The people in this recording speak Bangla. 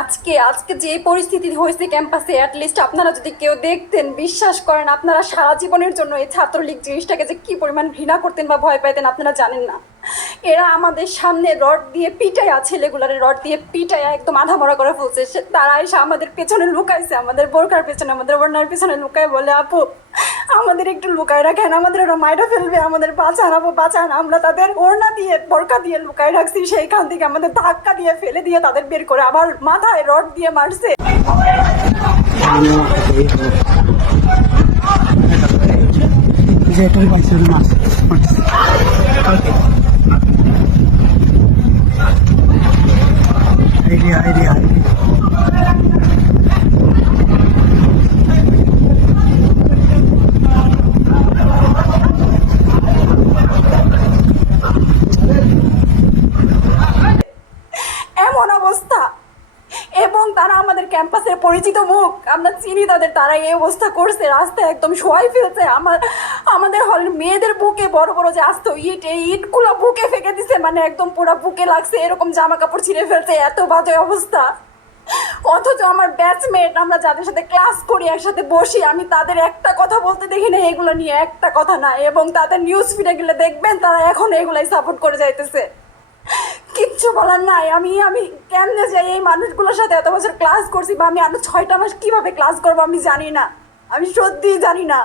আজকে আজকে যে পরিস্থিতি হয়েছে ক্যাম্পাসে, অ্যাটলিস্ট আপনারা যদি কেউ দেখতেন, বিশ্বাস করেন আপনারা সারা জীবনের জন্য এই ছাত্রলীগ জিনিসটাকে যে কি পরিমাণ ঘৃণা করতেন বা ভয় পাইতেন আপনারা জানেন না। এরা আমাদের সামনে রড দিয়ে পিটায়া, ছেলেগুলারে রড দিয়ে পিটায়া একদম আধা মরা করে ফেলছে। তারা এসে আমাদের পেছনে লুকাইছে, আমাদের বোরকার পেছনে, আমাদের ওড়নার পেছনে লুকায় বলে, আপু আমাদের একটু লুকায় রাখেন, আমাদের ওরা মাইরা ফেলবে, আমাদের বাঁচান আপু বাঁচান। আমরা তাদের ওড়না দিয়ে বোরকা দিয়ে লুকায় রাখছি, সেইখান থেকে আমাদের ধাক্কা দিয়ে ফেলে দিয়ে তাদের বের করে আবার মাথায় রড দিয়ে মারছে। এমন অবস্থা, এবং তারা আমাদের ক্যাম্পাসের পরিচিত মুখ, আমরা চিনি তাদের, তারা এই অবস্থা করছে, রাস্তায় একদম শোয়াই ফেলছে। আমাদের হলের মেয়েদের বুকে বড় বড় যে আসতো ইট, এই ইটগুলো বুকে ফেঁকে দিছে, মানে একদম পুরো বুকে লাগছে, এরকম জামা কাপড় ছিঁড়ে ফেলছে, এত বাজে অবস্থা। অথচ আমার ব্যাচমেট, আমরা যাদের সাথে ক্লাস করি, একসাথে বসি, আমি তাদের একটা কথা বলতে দেখি না এগুলো নিয়ে, একটা কথা না। এবং তাদের নিউজ ফিডে গেলে দেখবেন তারা এখন এগুলাই সাপোর্ট করে যাইতেছে। কিচ্ছু বলার নাই। আমি আমি কেমনে যাই এই মানুষগুলোর সাথে, এত বছর ক্লাস করছি, বা আমি আরো 6টা মাস কিভাবে ক্লাস করবো আমি জানি না, আমি সত্যিই জানি না।